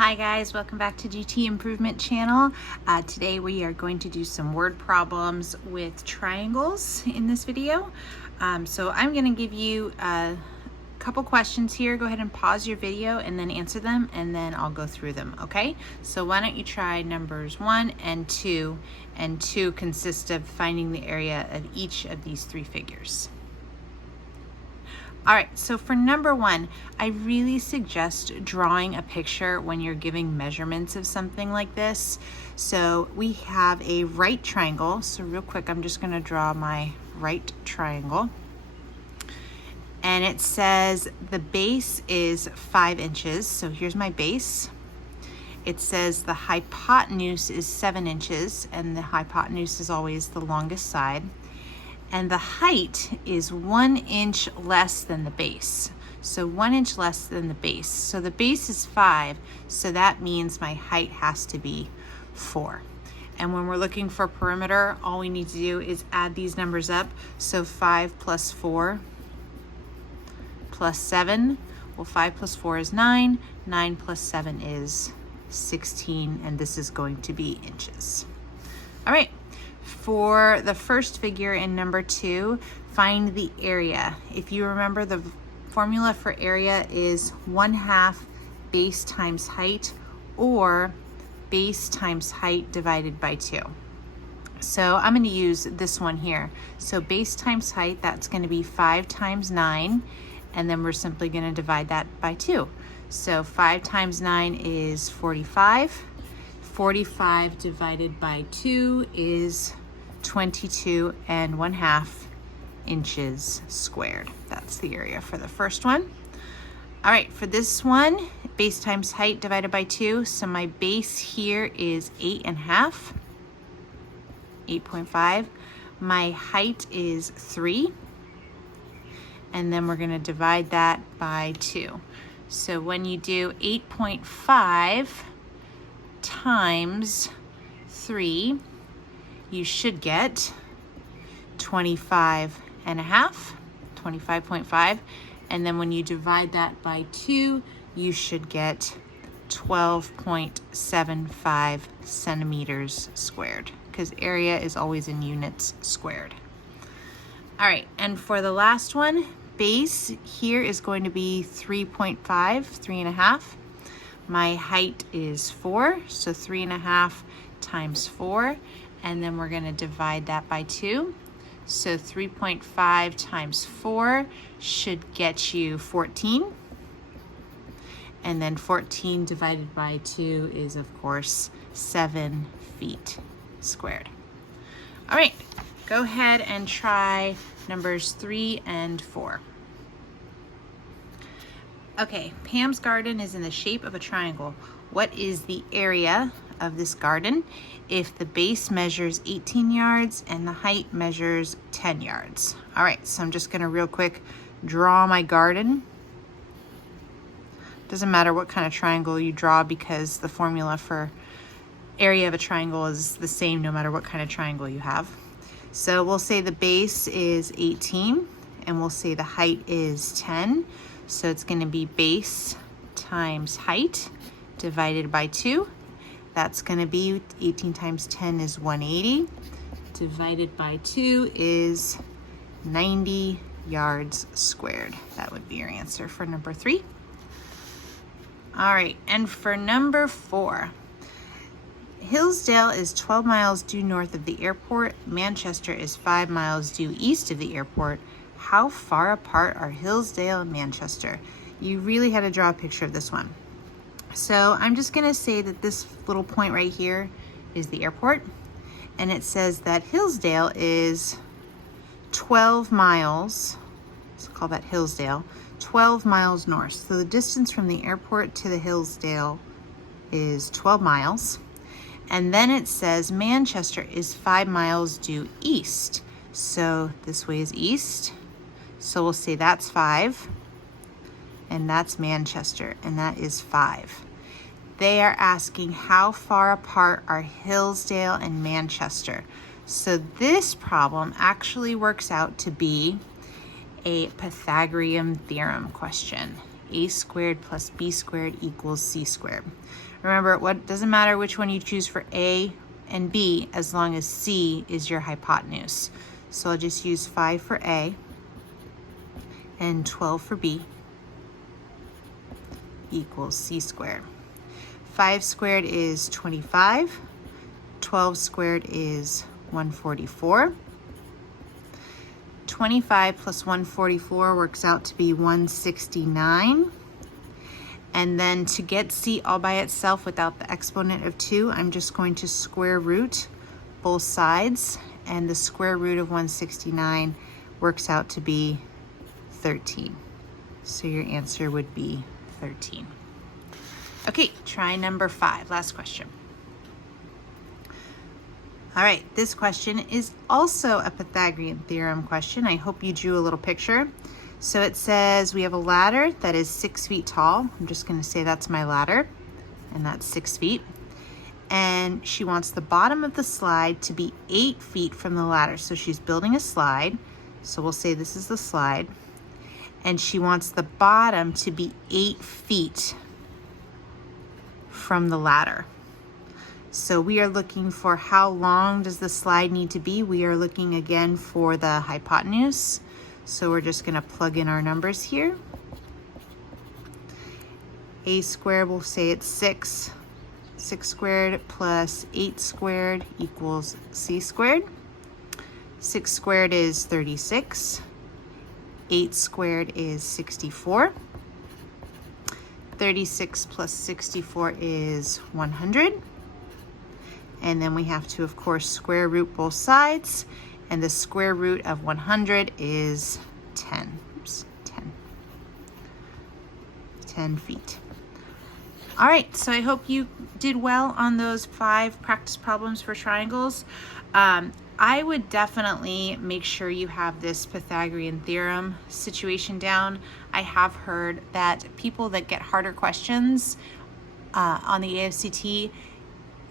Hi guys, welcome back to GT Improvement Channel. Today we are going to do some word problems with triangles in this video. So I'm going to give you a couple questions here. Go ahead and pause your video and then answer them, and then I'll go through them, okay? So why don't you try numbers 1 and 2, and 2 consists of finding the area of each of these three figures. All right, so for number 1, I really suggest drawing a picture when you're giving measurements of something like this. So we have a right triangle. So real quick, I'm just going to draw my right triangle. And it says the base is 5 inches. So here's my base. It says the hypotenuse is 7 inches, and the hypotenuse is always the longest side. And the height is 1 inch less than the base. So 1 inch less than the base. So the base is 5, so that means my height has to be 4. And when we're looking for perimeter, all we need to do is add these numbers up. So 5 plus 4 plus 7. Well, 5 plus 4 is 9. 9 plus 7 is 16, and this is going to be inches. All right. For the first figure in number 2, find the area. If you remember, the formula for area is 1/2 base times height, or base times height divided by 2. So I'm going to use this one here. So base times height, that's going to be 5 times 9, and then we're simply going to divide that by 2. So 5 times 9 is 45. 45 divided by 2 is 22 1/2 inches squared. That's the area for the first one. All right, for this one, base times height divided by 2. So my base here is 8.5, 8.5. My height is 3. And then we're going to divide that by 2. So when you do 8.5 times 3, you should get 25.5, 25.5. And then when you divide that by 2, you should get 12.75 centimeters squared, because area is always in units squared. All right, and for the last one, base here is going to be 3.5, 3.5. My height is 4, so 3.5 times 4, and then we're going to divide that by 2. So 3.5 times 4 should get you 14. And then 14 divided by 2 is, of course, 7 feet squared. All right, go ahead and try numbers 3 and 4. Okay, Pam's garden is in the shape of a triangle. What is the area of this garden if the base measures 18 yards and the height measures 10 yards? All right, so I'm just gonna real quick draw my garden. Doesn't matter what kind of triangle you draw, because the formula for area of a triangle is the same no matter what kind of triangle you have. So we'll say the base is 18, and we'll say the height is 10. So it's going to be base times height divided by 2. That's going to be 18 times 10 is 180. Divided by 2 is 90 yards squared. That would be your answer for number 3. All right, and for number 4, Hillsdale is 12 miles due north of the airport. Manchester is 5 miles due east of the airport. How far apart are Hillsdale and Manchester? You really had to draw a picture of this one. So I'm just going to say that this little point right here is the airport. And it says that Hillsdale is 12 miles, let's call that Hillsdale, 12 miles north. So the distance from the airport to the Hillsdale is 12 miles. And then it says Manchester is 5 miles due east. So this way is east. So we'll say that's 5, and that's Manchester, and that is 5. They are asking how far apart are Hillsdale and Manchester. So this problem actually works out to be a Pythagorean Theorem question. a squared plus b squared equals c squared. Remember, what doesn't matter which one you choose for a and b as long as c is your hypotenuse. So I'll just use 5 for a and 12 for b equals c squared. 5 squared is 25. 12 squared is 144. 25 plus 144 works out to be 169. And then to get c all by itself without the exponent of 2, I'm just going to square root both sides, and the square root of 169 works out to be 13. So your answer would be 13. Okay, try number 5, last question. All right, this question is also a Pythagorean theorem question. I hope you drew a little picture. So it says we have a ladder that is 6 feet tall. I'm just gonna say that's my ladder, and that's 6 feet. And she wants the bottom of the slide to be 8 feet from the ladder. So she's building a slide. So we'll say this is the slide. And she wants the bottom to be 8 feet from the ladder. So we are looking for how long does the slide need to be. We are looking again for the hypotenuse. So we're just gonna plug in our numbers here. A squared, we'll say it's 6. 6 squared plus 8 squared equals c squared. 6 squared is 36. 8 squared is 64. 36 plus 64 is 100. And then we have to, of course, square root both sides. And the square root of 100 is 10. Oops, 10 feet. All right, so I hope you did well on those 5 practice problems for triangles. I would definitely make sure you have this Pythagorean theorem situation down. I have heard that people that get harder questions on the AFCT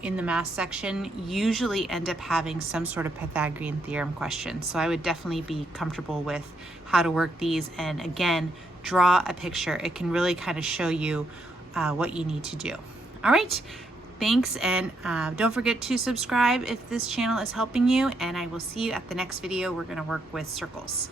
in the math section usually end up having some sort of Pythagorean theorem question. So I would definitely be comfortable with how to work these, and again, draw a picture. It can really kind of show you what you need to do. All right, thanks, and don't forget to subscribe if this channel is helping you, and I will see you at the next video. We're gonna work with circles.